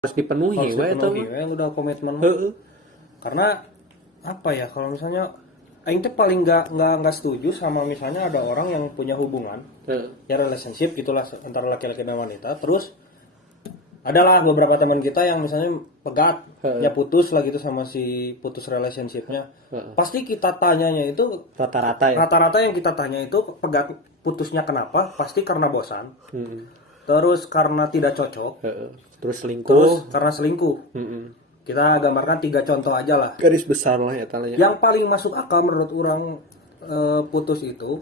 harus dipenuhi we eta mah. yang udah komitmen. Heeh. Karena apa ya, kalau misalnya aing teh paling nggak setuju sama misalnya ada orang yang punya hubungan ya relationship gitulah antara laki-laki dan wanita, terus adalah beberapa teman kita yang misalnya pegat ya putus lah gitu sama si putus relationshipnya. Pasti kita tanyanya itu Rata-rata ya. rata-rata yang kita tanya itu pegat putusnya kenapa, pasti karena bosan, terus karena tidak cocok, Heeh. Terus terus selingkuh. karena selingkuh. Heeh. Kita gambarkan 3 contoh aja lah. Garis besar lah ya tanya. Yang paling masuk akal menurut orang putus itu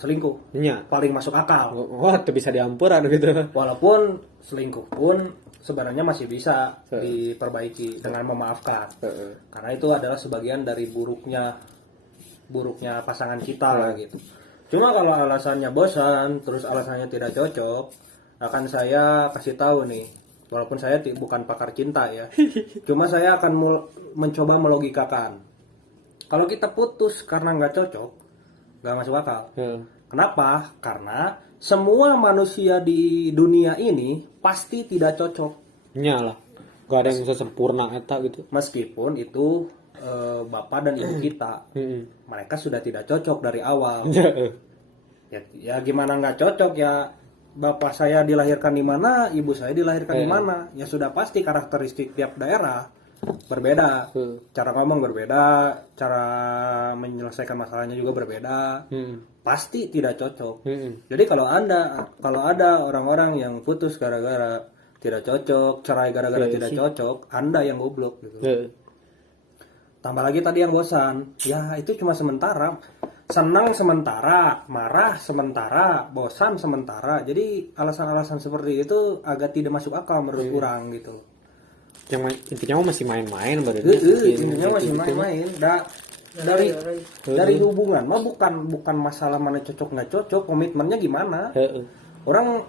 selingkuh. Nya. Paling masuk akal. Wah, itu bisa diampuran gitu. Walaupun selingkuh pun sebenarnya masih bisa diperbaiki dengan memaafkan. Karena itu adalah sebagian dari buruknya pasangan kita lah gitu. Cuma kalau alasannya bosan, terus alasannya tidak cocok, akan saya kasih tahu nih. Walaupun saya bukan pakar cinta ya. Cuma saya akan mencoba melogikakan. Kalau kita putus karena nggak cocok, nggak masuk akal. Kenapa? Karena semua manusia di dunia ini pasti tidak cocok. Nya lah. Gak ada yang bisa sempurna eta gitu. Meskipun itu bapak dan ibu kita, mereka sudah tidak cocok dari awal. Ya gimana nggak cocok ya, bapak saya dilahirkan di mana, ibu saya dilahirkan di mana, ya sudah pasti karakteristik tiap daerah berbeda, cara ngomong berbeda, cara menyelesaikan masalahnya juga berbeda, pasti tidak cocok. Jadi kalau ada orang-orang yang putus gara-gara tidak cocok, cerai gara-gara tidak cocok, Anda yang goblok gitu. Tambah lagi tadi yang bosan, ya itu cuma sementara. Senang sementara, marah sementara, bosan sementara. Jadi alasan-alasan seperti itu agak tidak masuk akal menurut kurang gitu. Yang intinya masih main-main berarti. Intinya masih main-main. Dari hubungan mah bukan masalah mana cocok nggak cocok, komitmennya gimana. Orang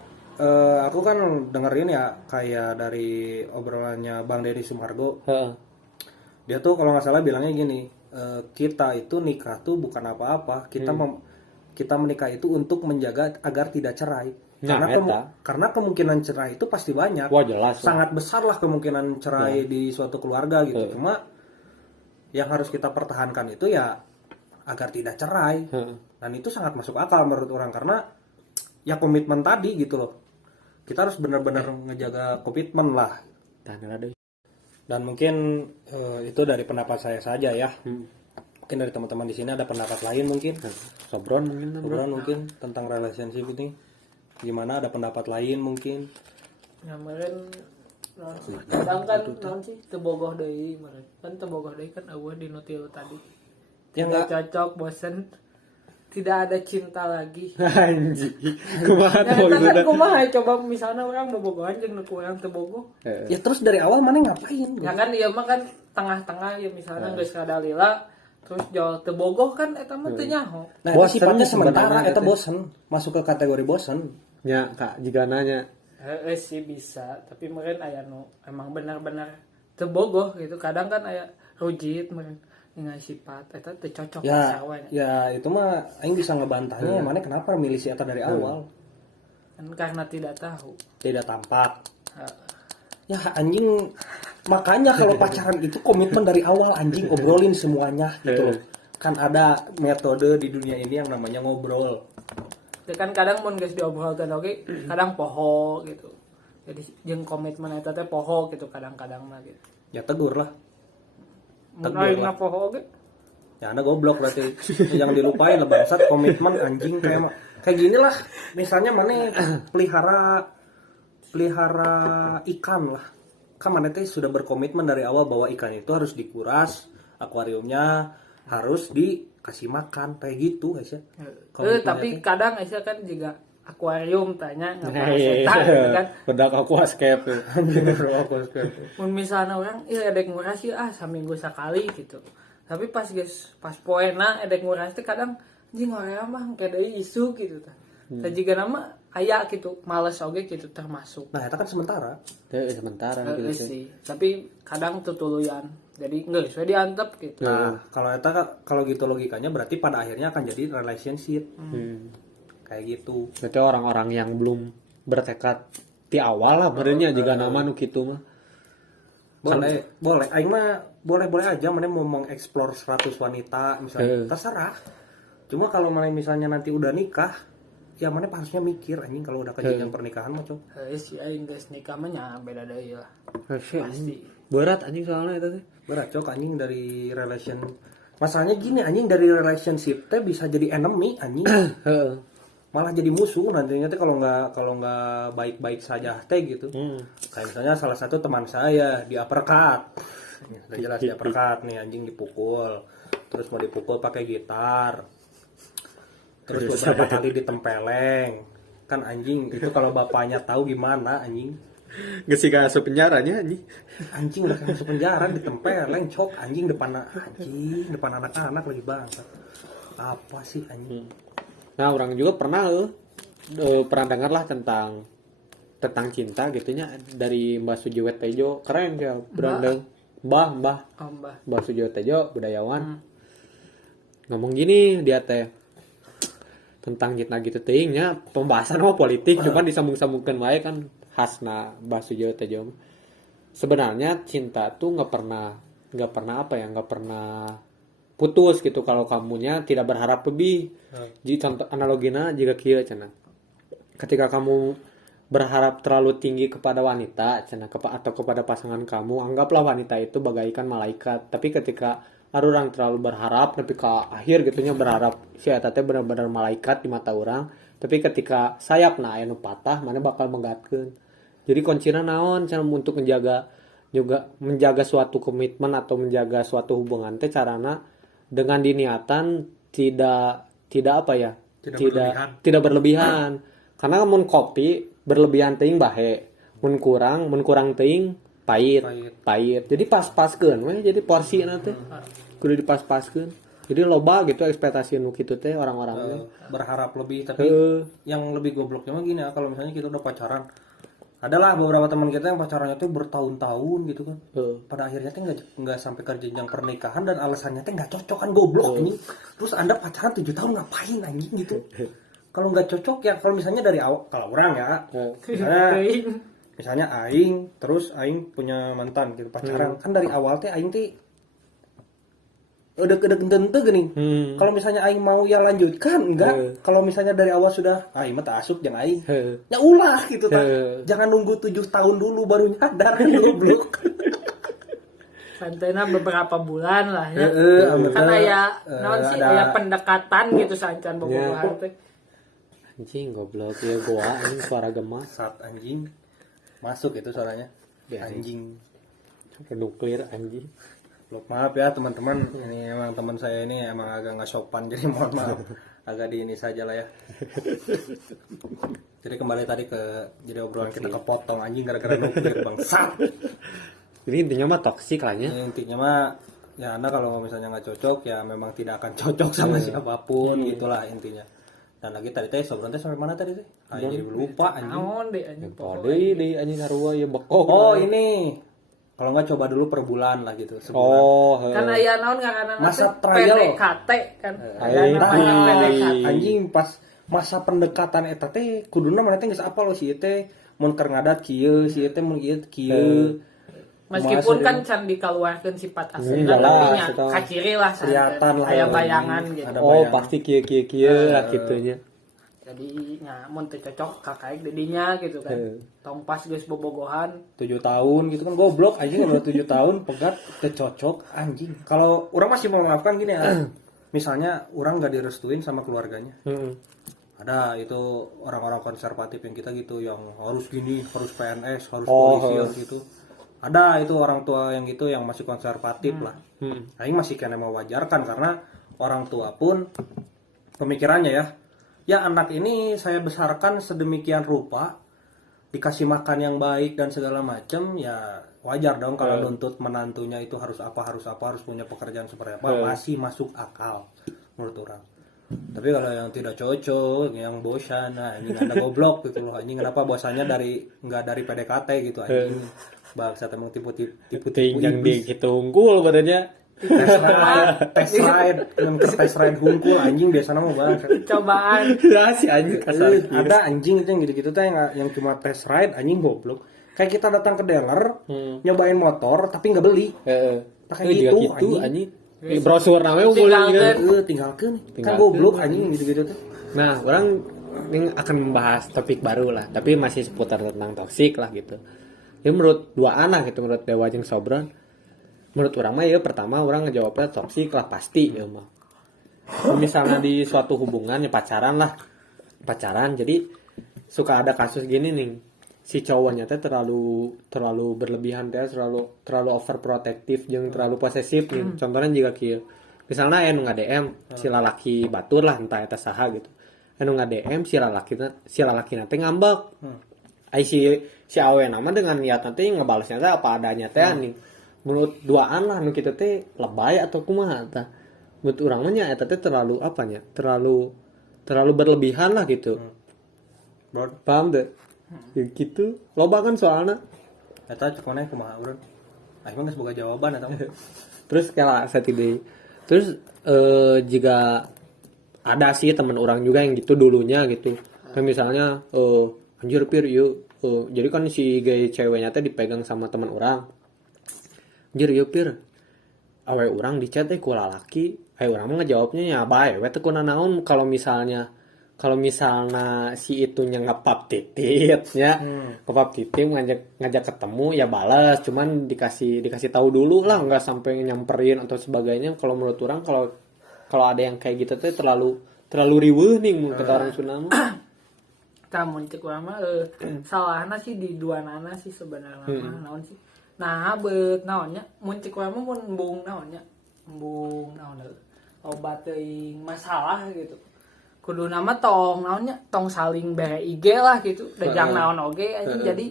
aku kan dengerin ya kayak dari obrolannya Bang Deddy Sumargo. Dia tuh kalau nggak salah bilangnya gini, kita itu nikah tuh bukan apa-apa, kita menikah itu untuk menjaga agar tidak cerai. Karena kemungkinan cerai itu pasti banyak. Wah, jelas. Sangat besar lah kemungkinan cerai di suatu keluarga gitu. Cuma yang harus kita pertahankan itu ya agar tidak cerai. Dan itu sangat masuk akal menurut orang karena ya komitmen tadi gitu loh. Kita harus benar-benar ngejaga komitmen lah. Dan mungkin itu dari pendapat saya saja ya. Mungkin dari teman-teman di sini ada pendapat lain mungkin. Sobron mungkin tentang relationship ini. Gimana, ada pendapat lain mungkin? Kemarin kadang kan non sih tebogoh deui meureun. Kan tebogoh deui kan eueuh di nutil tadi. Ya Tidak cocok, bosen. Tidak ada cinta lagi. Anjing. Kumaha Ya tuh kan gitu. kumaha coba misalnya orang bobogohan jeung nu kurang tebogoh. Ya terus dari awal mana ngapain? Ya kan ieu mah kan tengah-tengah ya misalnya geus kadalila terus jauh tebogoh kan eta mah teu nyaho. Nah, itu Bosen sifatnya sementara, sebenarnya eta teh. bosen. Masuk ke kategori bosen. Nya Kak jika nanya. Sih bisa, tapi meureun aya nu emang benar-benar tebogoh gitu. Kadang kan aya rujit meureun dengan sifat eta teu cocok Ya itu mah aing bisa ngebantahnya, mana kenapa milih si eta dari awal? kan karena tidak tahu. Tidak tampak. Ya anjing, makanya kalau pacaran itu komitmen dari awal anjing, obrolin semuanya gitu loh. Kan ada metode di dunia ini yang namanya ngobrol. Ya kan kadang mun geus diobrolkeun oge kadang poho gitu. Jadi jeung komitmen eta teh poho gitu kadang-kadang mah gitu. Ya tegur lah. Mun ayeuna poho oge Ya Anda goblok berarti. Jangan dilupain lah bangsat, komitmen anjing kayak gini lah. Misalnya mana pelihara ikan lah. Kan mana teh sudah berkomitmen dari awal bahwa ikan itu harus dikuras, akuariumnya harus dikasih makan kayak gitu guys ya. tapi kadang Aisyah kan juga akuarium tanya Nah, setan gitu kan. Bedak aquascape. Mun misalnya orang edek nguras ya saminggu sekali gitu. Tapi pas poena edek nguras teh kadang anjing horea mah kayak deui isu gitu tah. Da jiga nama aya gitu, males oge gitu termasuk. Nah, itu kan sementara. Sementara gitu Sih. Tapi kadang tutuluyan. Jadi enggak sesuai diantep gitu. Nah, kalau gitu logikanya berarti pada akhirnya akan jadi relationship. Kayak gitu. Berarti orang-orang yang belum bertekad di awal lah benernya juga nama nu kitu mah boleh aing mah boleh aja mana mau mengeksplor 100 wanita misalnya terserah. Cuma kalau mana misalnya nanti udah nikah ya mana harusnya mikir anjing kalau udah ke jenjang pernikahan mah cok. Si aing geus nikah mah nya beda deui lah. Pasti. Berat anjing soalnya itu teh. Berat cok anjing dari relation. Masalahnya gini anjing dari relationship teh bisa jadi enemy anjing. Malah jadi musuh nantinya teh kalau nggak baik-baik saja teh gitu. Kayak misalnya salah satu teman saya di uppercut. Udah jelas di uppercut nih anjing dipukul. Terus mau dipukul pakai gitar. Terus beberapa kali ditempeleng. Kan anjing itu kalau bapaknya tahu gimana anjing. Geus siga asup penjaranya anjing. Anjing udah masuk penjara ditempeleng cok anjing depan anak-anak lagi bangsa. Apa sih anjing? Nah, orang juga pernah dengar lah tentang cinta gitunya dari Mbah Sujiwet Tejo. Keren ya, berandeng. Mbah Sujiwet Tejo budayawan. Ngomong gini dia teh tentang cinta gitu teuingnya pembahasan mau politik cuman disambung-sambungkeun wae kan khasna Mbah Sujiwet Tejo. Sebenarnya cinta tuh nggak pernah putus gitu kalau kamunya tidak berharap lebih. Jadi contoh analoginya jika kieu cenah. Ketika kamu berharap terlalu tinggi kepada wanita cenah atau kepada pasangan kamu, anggaplah wanita itu bagaikan malaikat. Tapi ketika orang terlalu berharap tapi ke akhir gitunya berharap si eta teh benar-benar malaikat di mata orang, tapi ketika sayapna aya nu patah mana bakal menggatkeun. Jadi kuncina naon cenah untuk menjaga suatu komitmen atau menjaga suatu hubungan teh carana dengan diniatan tidak berlebihan. Karena mun kopi berlebihan teuing bahe, mun kurang teuing pahit. Jadi pas-paskeun we jadi porsina teh kudu dipas-paskeun. Jadi loba gitu ekspektasi nu kitu teh orang-orang berharap lebih tapi yang lebih gobloknya mah gini ya, kalau misalnya kita udah pacaran adalah beberapa teman kita yang pacarannya tuh bertahun-tahun gitu kan. Pada akhirnya tuh nggak sampai ke jenjang pernikahan dan alasannya tuh nggak cocok kan goblok ini. Terus Anda pacaran 7 tahun ngapain anjing gitu? Kalau nggak cocok ya kalau misalnya dari awal kalau orang ya. Misalnya aing terus aing punya mantan gitu pacaran kan dari awal teh aing teh udah tentu gini. Kalau misalnya aing mau ya lanjutkan enggak. Kalau misalnya dari awal sudah aing mah tak asup jeung aing. Ya ulah gitu kan. Jangan nunggu 7 tahun dulu baru nyadar goblok. Santena beberapa bulan lah ya. Kan aya naon sih aya pendekatan gitu sancan bobogohan teh. Anjing goblok ya gua anjing suara gemas. Saat anjing masuk itu suaranya. Anjing. Nuklir anjing. Loh, maaf ya teman-teman, ini emang teman saya ini emang agak nggak sopan, jadi mohon maaf, agak di ini saja lah ya. Jadi kembali tadi jadi obrolan kita kepotong anjing gara-gara nuklir bangsat. Ini intinya mah toksik lah ya. Intinya mah ya Anda kalau misalnya nggak cocok ya memang tidak akan cocok sama siapapun gitulah intinya. Dan lagi tadi teh sobron teh sampai mana tadi teh? Jadi lupa anjing. Naon deh anjing. Deui anjing sarua ya bekok. Oh ini. Kalau nggak coba dulu per bulan lah gitu sebulan. Kan aya naon ngaranna masa trial PDKT kan. Anjing pas masa pendekatan eta teh kuduna mana teh geus apal si teh mun keur ngadat kieu, si teh mun kieu. Meskipun kan can dikaluarkeun sifat aslinya tapi nya kaciri lah kelihatan lah aya bayangan gitu. Pasti kieu lah kitunya. Jadi mun teu cocok kakaek dedinya gitu kan. Tong pas geus bobogohan 7 tahun gitu kan goblok anjing udah 7 tahun pegat teu cocok anjing. Kalau orang masih mau memaafkan gini ya. Misalnya orang enggak direstuin sama keluarganya. Ada itu orang-orang konservatif yang kita gitu yang harus gini, harus PNS, harus polisi gitu. Ada itu orang tua yang gitu yang masih konservatif lah. Aing masih kena mewajarkan karena orang tua pun pemikirannya ya anak ini saya besarkan sedemikian rupa dikasih makan yang baik dan segala macam ya wajar dong kalau nuntut menantunya itu harus punya pekerjaan seperti apa masih masuk akal menurut orang. Tapi kalau yang tidak cocok yang bosan anjing ada goblok gitu loh anjing kenapa bosannya nggak dari PDKT gitu anjing bangsa emang tipu yang di gitu unggul badannya tes ride hungkul anjing biasanya mau banget cobaan si anjing kasar ada anjing itu yang gitu-gitu tuh yang cuma tes ride anjing goblok Kayak kita datang ke dealer, nyobain motor tapi nggak beli. Pakai gitu anjing. Brosur namanya boleh juga. Tinggalkan. Kan goblok anjing gitu-gitu tuh. Nah, orang ini akan membahas topik baru lah, tapi masih seputar tentang toksik lah gitu. Ya menurut dua anak gitu, menurut Dewa jeung Sobron. Menurut orang mah ya pertama orang ngejawabnya toksik lah pasti ya mah. Misalnya di suatu hubungan ya pacaran jadi suka ada kasus gini nih, si cowoknya teh terlalu berlebihan teh, terlalu overprotective jeung terlalu posesif nih. Contohnya jika kieu misalnya anu nge-DM si lalaki batur lah entah eta saha gitu, anu nge-DM si lalaki teh ngambek. Ai si awe nama dengan niat nanti ngebalasnya teh apa adanya teh nih. Menurut duaan lah nu kitu teh lebay atau kumaha tah. Menurut urang mah nya eta teh terlalu apanya? Terlalu berlebihan lah gitu. Paham deh? Ya gitu. Loba kan soalnya. Eta cek mana kumaha urang. Aing mah geus boga jawaban eta. Terus kayak satide. Terus jika ada sih teman orang juga yang gitu dulunya gitu. Kayak misalnya anjir pir yuk. Jadi kan si gay ceweknya teh dipegang sama teman orang. Anjir yuk pir. Awe orang di chat ku lalaki. Orang mah ngejawabnya ya bae we teh kuna naon kalau misalnya si itunya ngepap titit ya. Ngepap titit ngajak ketemu ya balas, cuman dikasih tahu dulu lah, nggak sampai nyamperin atau sebagainya. Kalau menurut orang kalau ada yang kayak gitu tuh terlalu riweuh nih mun kata orang Sunda mah. Kamu cek urang mah salahna sih di dua nana sih sebenarnya naon sih. Nah, beut naonnya mun cek urang mah mun embung naonnya. Embung naon obat teuing masalah gitu. Kudu nama tong naonnya tong saling bere IG lah gitu. Dejang naon oge anjing jadi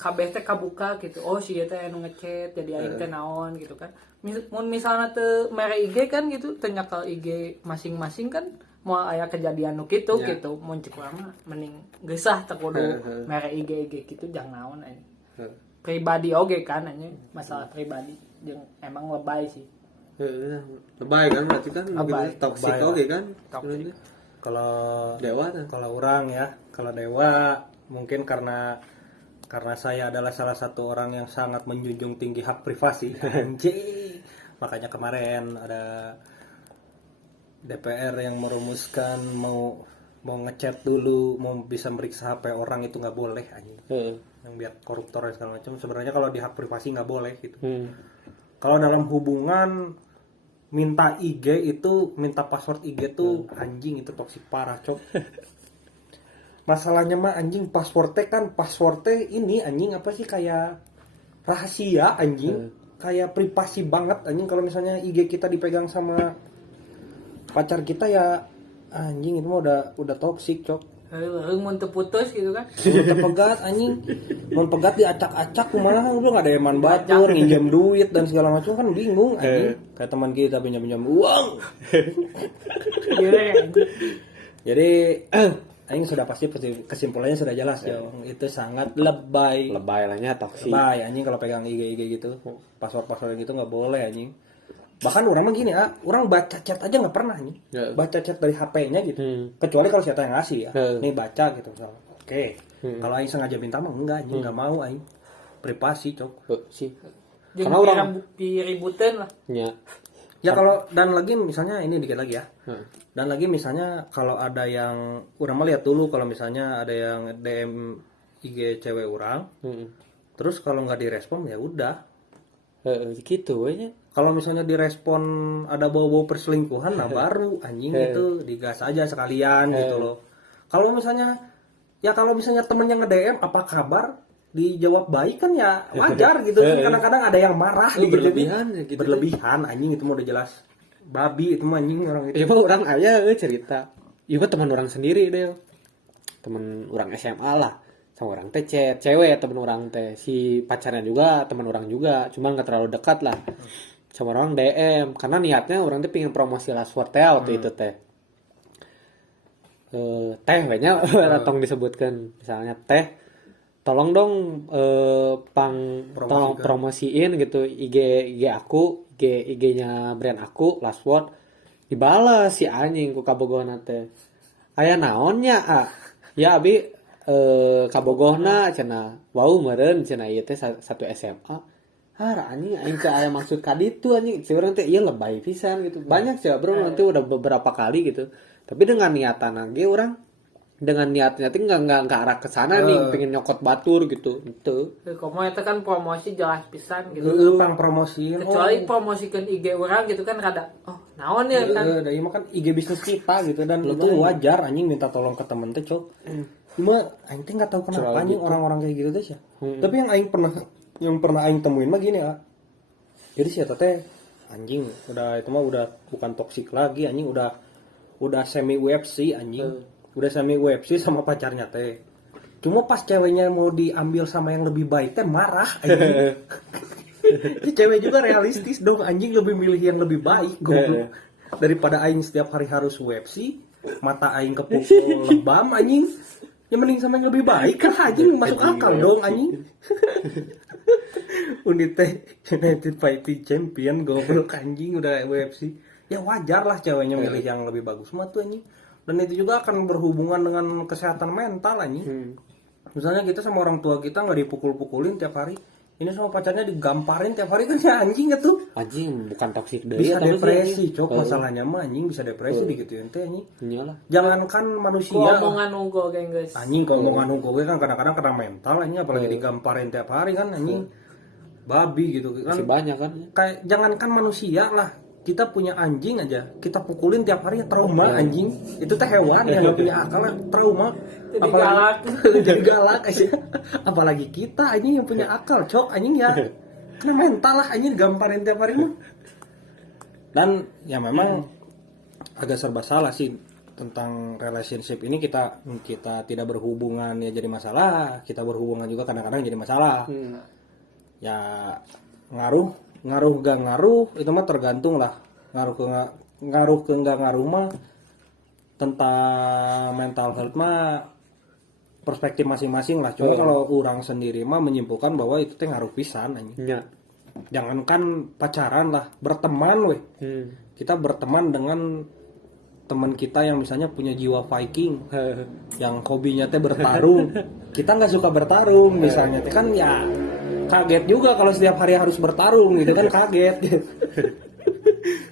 kabeh teh kabuka gitu. Oh si eta anu ngechat jadi aing teh naon gitu kan. Mun misalna teu mere IG kan gitu teu nyakel IG masing-masing kan moal aya kejadian nu kitu gitu. Mun cek urang mah mending geusah teu kudu mere IG gitu jang naon anjing. Pribadi oge kan anjing masalah pribadi jeung emang lebay sih. Lebay kan berarti kan toksik oge kan. Kalau Dewa orang ya, kalau Dewa mungkin karena saya adalah salah satu orang yang sangat menjunjung tinggi hak privasi. Anjing. Makanya kemarin ada DPR yang merumuskan mau ngechat dulu, mau bisa meriksa HP orang itu nggak boleh anjing. Yang biar koruptor dan segala macam. Sebenarnya kalau di hak privasi nggak boleh gitu. Kalau dalam hubungan minta password IG tuh anjing itu toksik parah cok. Masalahnya mah anjing passwordnya ini anjing apa sih kayak rahasia anjing, kayak privasi banget anjing. Kalau misalnya IG kita dipegang sama pacar kita ya anjing itu mah udah toksik cok. Mun teu putus gitu kan. Mun pegat anjing. Mun pegat diacak-acak kumaha udah enggak ada eman batur, nginjem duit dan segala macam kan bingung anjing. Kayak teman kita pinjam uang. Jadi aing sudah pasti kesimpulannya sudah jelas ya. Itu sangat lebay. Lebay lahnya toksik. Lebay anjing kalau pegang IG gitu. Password gitu enggak boleh anjing. Bahkan orang mah gini orang baca chat aja nggak pernah nih, baca chat dari HP-nya gitu, kecuali kalau siapa yang ngasih ya, nih baca gitu misalnya. Oke. Kalau aing sengaja minta mah enggak, anjing nggak mau aing, privasi cok. Sih. Karena orang diributin lah. Ya kalau dan lagi misalnya ini dikit lagi ya, dan lagi misalnya kalau ada yang orang mah lihat dulu kalau misalnya ada yang DM IG cewek orang, terus kalau nggak direspon ya udah. Gitu aja. Kalau misalnya direspon ada bau-bau perselingkuhan, nah baru anjing itu digas aja sekalian gitu loh. Kalau misalnya temennya nge-DM apa kabar, dijawab baik kan ya wajar gitu. Kadang-kadang ada yang marah gitu. Berlebihan anjing itu mah udah jelas babi itu mah anjing orang itu. Ya mah orang aya cerita. Ieu teman orang sendiri deh. Teman orang SMA lah. Sama orang teh cewek temen orang teh, si pacarnya juga teman orang juga, cuma nggak terlalu dekat lah. Sama orang DM karena niatnya orang teh pengen promosi last word teh waktu itu teh. Teh kayaknya tong disebutkan misalnya teh tolong dong tolong promosiin gitu IG aku, IG-nya brand aku last word. Dibalas si anjing ku kabogohan teh. Aya naonnya ya abi kabogohna cenah wau meureun cenah ieu teh satu SMA. Hara anjing aing teh aya maksud ka ditu anjing. Si urang teh ieu lebay pisan gitu. Banyak sih bro nanti udah beberapa kali gitu. Tapi dengan niatan ge urang dengan niatnya teh enggak arah ke sana nih pengen nyokot batur gitu. Itu. Komo eta kan promosi jelas pisan gitu. Pang promosiin. Kecuali promosikan IG orang gitu kan rada naon ya kan. Da ieu mah kan IG bisnis kita gitu dan itu wajar anjing minta tolong ke temen teh, Cok. Cuma aing teh enggak tahu kenapa anjing orang-orang kayak gitu teh sih. Tapi yang pernah aing temuin mah gini ya. Jadi si eta teh anjing udah itu mah udah bukan toksik lagi anjing udah semi UFC anjing. Udah semi UFC sama pacarnya teh. Cuma pas ceweknya mau diambil sama yang lebih baik teh marah anjing. Cewek juga realistis dong anjing lebih milih yang lebih baik goblok. Daripada aing setiap hari harus UFC, mata aing kepukul lebam anjing. Ya mending sama yang lebih baik kan anjing masuk akal dong anjing. Unit United Fighting Champion goblok anjing udah UFC. Ya wajar lah ceweknya milih yang lebih bagus mah tuh anjing. Dan itu juga akan berhubungan dengan kesehatan mental anjing. Misalnya kita sama orang tua kita nggak dipukul-pukulin tiap hari. Ini sama pacarnya digamparin tiap hari kan ya anjing itu. Anjing bukan toksik deui Bisa depresi, Cok. Masalahnya mah anjing bisa depresi digituin teh anjing. Iyalah. Jangankan manusia. Omongan unggul geng guys. Anjing kalau omongan gue kan kadang-kadang kena mental anjing apalagi digamparin tiap hari kan anjing. Babi gitu kan. Masih banyak kan. Kayak jangankan manusia lah. Kita punya anjing aja, kita pukulin tiap hari trauma anjing. Itu teh hewan yang gak punya akal trauma. Jadi galak. Jadi galak aja. Apalagi kita anjing yang punya akal, Cok anjing ya. Kena mental lah anjing gamparin tiap hari mah. Dan ya memang agak serba salah sih tentang relationship ini kita tidak berhubungan ya jadi masalah, kita berhubungan juga kadang-kadang jadi masalah. Ya ngaruh gak ngaruh itu mah tergantung lah ngaruh ke nggak ngaruh mah tentang mental health mah perspektif masing-masing lah. Cuma kalau orang sendiri mah menyimpulkan bahwa itu teh ngaruh pisan anjing. Ya. Jangankan pacaran lah, berteman weh. Kita berteman dengan teman kita yang misalnya punya jiwa Viking yang hobinya teh bertarung. Kita nggak suka bertarung misalnya teh kan ya kaget juga kalau setiap hari harus bertarung gitu kan kaget.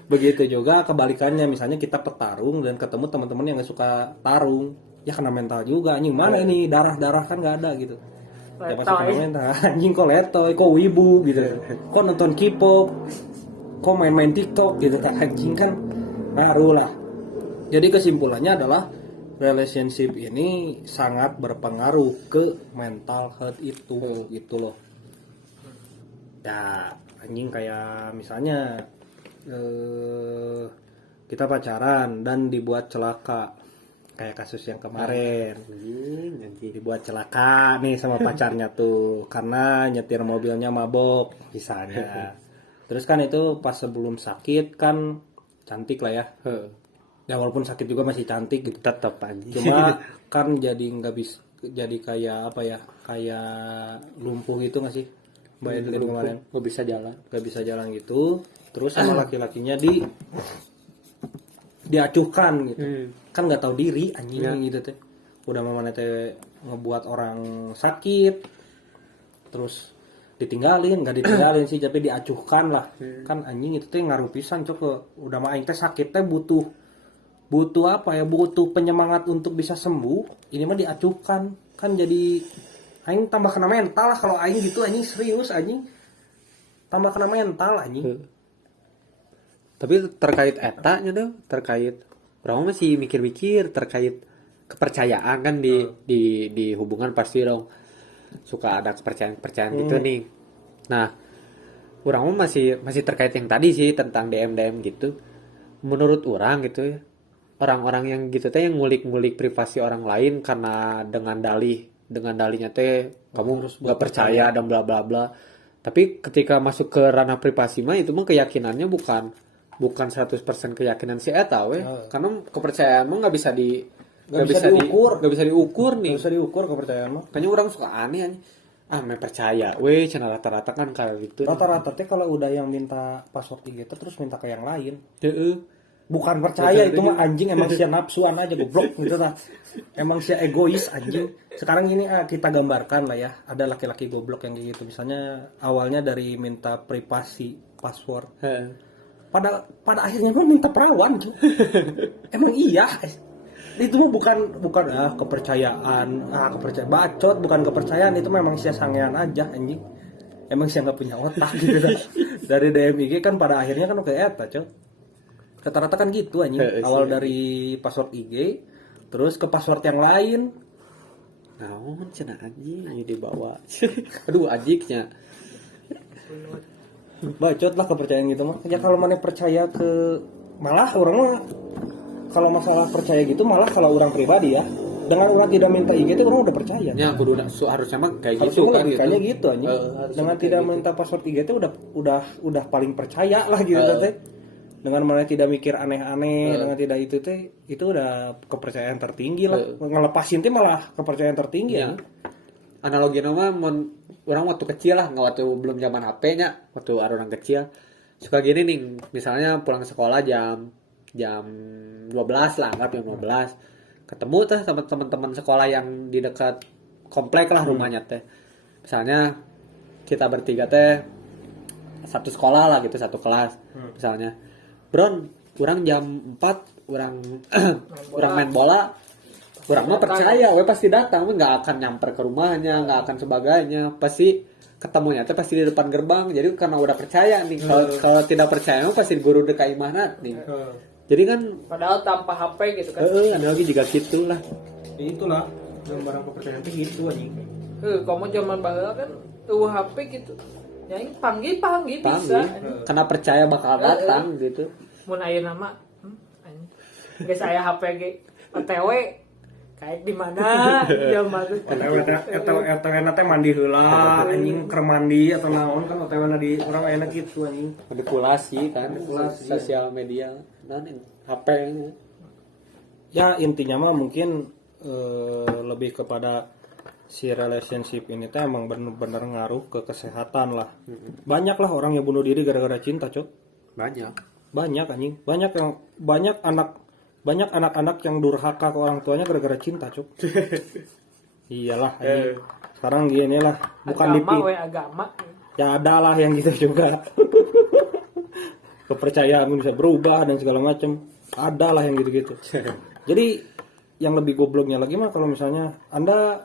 Begitu juga kebalikannya misalnya kita petarung dan ketemu teman-teman yang nggak suka tarung ya kena mental juga anjing mana ini darah kan nggak ada gitu. Ya pasti kena mental anjing kok letoy kok wibu gitu kok nonton K-pop kok main-main TikTok gitu anjing kan ngaruh lah. Jadi kesimpulannya adalah relationship ini sangat berpengaruh ke mental health itu gitu loh. Ya anjing kayak misalnya kita pacaran dan dibuat celaka kayak kasus yang kemarin dibuat celaka nih sama pacarnya tuh karena nyetir mobilnya mabok misalnya. Terus kan itu pas sebelum sakit kan cantik lah ya. Ya walaupun sakit juga masih cantik gitu Tetap anjing. cuma kan jadi nggak bisa jadi kayak apa ya kayak lumpuh gitu nggak sih Mbak Edelin kemarin nggak bisa jalan gitu terus sama laki-lakinya diacuhkan gitu kan nggak tahu diri anjing gitu teh udah mana teh ngebuat orang sakit terus nggak ditinggalin sih tapi diacuhkan lah kan anjing itu teh ngaruh pisan cok udah mah aing teh sakit teh butuh apa ya butuh penyemangat untuk bisa sembuh ini mah diacuhkan kan jadi aing tambah kena mental lah kalau aing gitu anjing serius anjing tambah kena mental anjing. Tapi terkait etanya tuh terkait orang masih mikir-mikir terkait kepercayaan kan di hubungan pasti dong suka ada kepercayaan gitu nih. Nah orang masih terkait yang tadi sih tentang DM gitu. Menurut orang gitu ya orang-orang yang gitu teh yang ngulik-ngulik privasi orang lain karena dengan dalihnya teh kamu nggak percaya dan bla bla bla. Tapi ketika masuk ke ranah privasi mah itu mah keyakinannya bukan 100% keyakinan si eta we. Karena kepercayaan mah nggak bisa diukur nih. Nggak bisa diukur kepercayaan mah. Kayaknya orang suka aneh mah percaya we cenah rata-rata kan kayak gitu. Rata-rata teh kalau udah yang minta password IG terus minta ke yang lain. Heeh. bukan percaya, itu mah anjing emang sia nafsuan aja goblok gitu lah. Emang sia egois anjing. Sekarang ini kita gambarkan lah ya, ada laki-laki goblok yang kayak gitu. Misalnya awalnya dari minta privasi password. Pada akhirnya mah minta perawan tuh. Emang iya. Itu mah bukan kepercayaan, bacot, bukan kepercayaan, itu memang sia sangean aja anjing. Emang sia nggak punya otak gitu dah. Dari DMIG kan pada akhirnya kan kayak eta, Cok. Rata-rata kan gitu anjing. Awal dari password IG terus ke password yang lain. Naon cenah anjing ayo dibawa. Aduh anjingnya. Bacot lah kepercayaan gitu mah. Ya kalau mana percaya ke, malah orang mah kalau masalah percaya gitu malah kalau orang pribadi ya, dengan orang tidak minta IG itu orang udah percaya. Ya kudu harusnya mah kayak Harusnya gitu kan logikanya gitu. gitu anjing. Dengan tidak minta password IG itu udah paling percaya lah gitu teh. Dengan mana tidak mikir aneh-aneh, dengan tidak itu udah kepercayaan tertinggi lah. Ngelepasin teh malah kepercayaan tertinggi ya. Analogi nama orang waktu kecil lah, nggak waktu belum zaman HP-nya, waktu orang kecil suka gini nih, misalnya pulang sekolah jam 12 lah, anggap jam 12, ketemu tuh sama teman-teman sekolah yang di dekat komplek lah rumahnya teh. Misalnya kita bertiga teh satu sekolah lah gitu, satu kelas. Misalnya, Bron, orang jam 4 orang main bola. Orang mah percaya, we pasti datang, nggak akan nyamper ke rumahnya, nggak akan sebagainya, pasti ketemunya tuh pasti di depan gerbang. Jadi karena udah percaya nih, kalau tidak percaya mah pasti guru dekai mana nih. Jadi kan padahal tanpa HP gitu kan. analogi juga gitu lah. Ya itulah gambaran kepercayaan itu gitu anjing. Kamu zaman baheula kan HP gitu. Ya ini panggil bisa. Karena percaya bakal datang gitu. Mun aya nama geus aya HP ge OTW kayak di mana zaman itu. OTW teh mandi heula anjing, keur mandi atau naon kan OTW di urang aya gitu anjing. Manipulasi kan, sosial media dan HP. Ya intinya mah mungkin lebih kepada si relationship ini teh emang bener-bener ngaruh ke kesehatan lah. Banyak lah orang yang bunuh diri gara-gara cinta, Cok. Banyak anjing. Banyak anak-anak yang durhaka ke orang tuanya gara-gara cinta, Cok. Iyalah anjing. Sekarang gini lah, bukan agama. Ya ada lah yang gitu juga. Kepercayaan bisa berubah dan segala macam. Ada lah yang gitu-gitu. Jadi yang lebih gobloknya lagi mah kalau misalnya Anda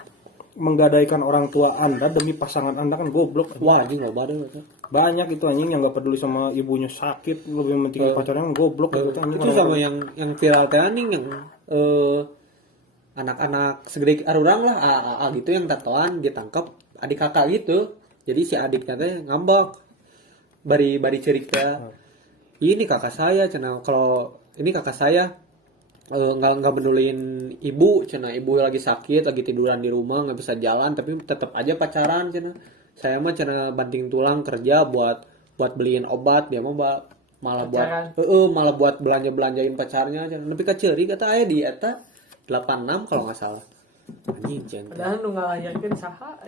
menggadaikan orang tua Anda demi pasangan Anda, kan goblok. Wah, anjing loba deh. Banyak itu anjing yang gak peduli sama ibunya sakit, lebih penting pacarnya, goblok gitu anjing. Itu sama yang viral teh anjing yang anak-anak segede arurang lah AA gitu yang tatoan ditangkap adik kakak gitu. Jadi si adiknya teh ngambek. Bari cerik teh. Ini kakak saya cenah, kalau ini kakak saya nggak pedulin ibu, cenah, ibu lagi sakit, lagi tiduran di rumah nggak bisa jalan, tapi tetap aja pacaran cenah. Saya mah cenah banting tulang kerja buat beliin obat, dia mah malah buat belanjain pacarnya cenah. Tapi kaceurik kata aya di eta 86 kalau nggak salah. Anjing cenah. Padahal nu ngalayakeun saha.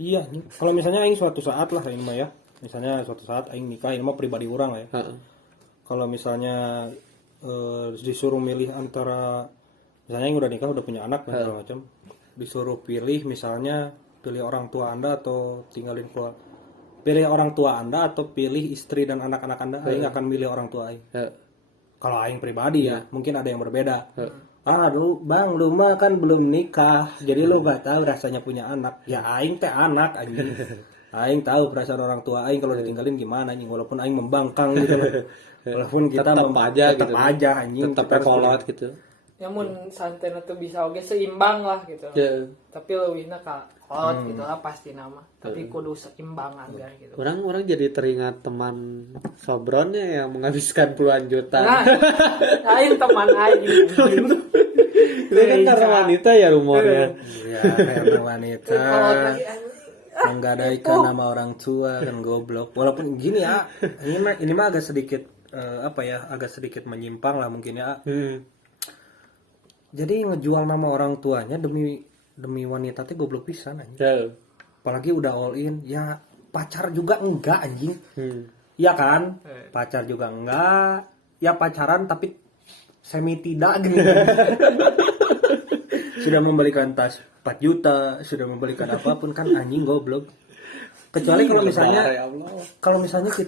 Iya, kalau misalnya aing suatu saat lah ini mah ya. Misalnya suatu saat aing nikah, ini mah pribadi orang lah ya. Kalau misalnya disuruh milih antara, misalnya yang udah nikah udah punya anak dan segala macam, disuruh pilih misalnya pilih orang tua Anda atau tinggalin keluarga, pilih orang tua Anda atau pilih istri dan anak-anak Anda, aing akan milih orang tua aing. Kalau aing pribadi ya, mungkin ada yang berbeda. Lu bang, lu mah kan belum nikah, jadi lu gak tahu rasanya punya anak. Ya aing teh anak anjing. Aing tahu perasaan orang tua aing kalau ditinggalin gimana anjing, walaupun aing membangkang gitu. Walaupun kita tetap aja anjing, tetap kolot gitu. Ya mun santai tuh bisa oge seimbang lah gitu. Tapi leuwihna ka kolot gitu lah pasti nama. Tapi kudu seimbang aja gitu. Orang jadi teringat teman Sobronnya yang menghabiskan puluhan juta. Nah, lain teman aing. Itu kan karena wanita ya rumornya. Ya, kayak wanita menggadaikan nama orang tua kan goblok. Walaupun gini ya, ini mah agak sedikit agak sedikit menyimpang lah mungkin ya. Jadi ngejual nama orang tuanya demi wanita teh goblok pisan anjing. Apalagi udah all in, ya pacar juga enggak anjing. Iya kan? Pacar juga enggak. Ya pacaran tapi semi tidak gitu. Sudah membelikan tas 4 juta, sudah membelikan apapun kan anjing goblok. Kecuali kalau misalnya kita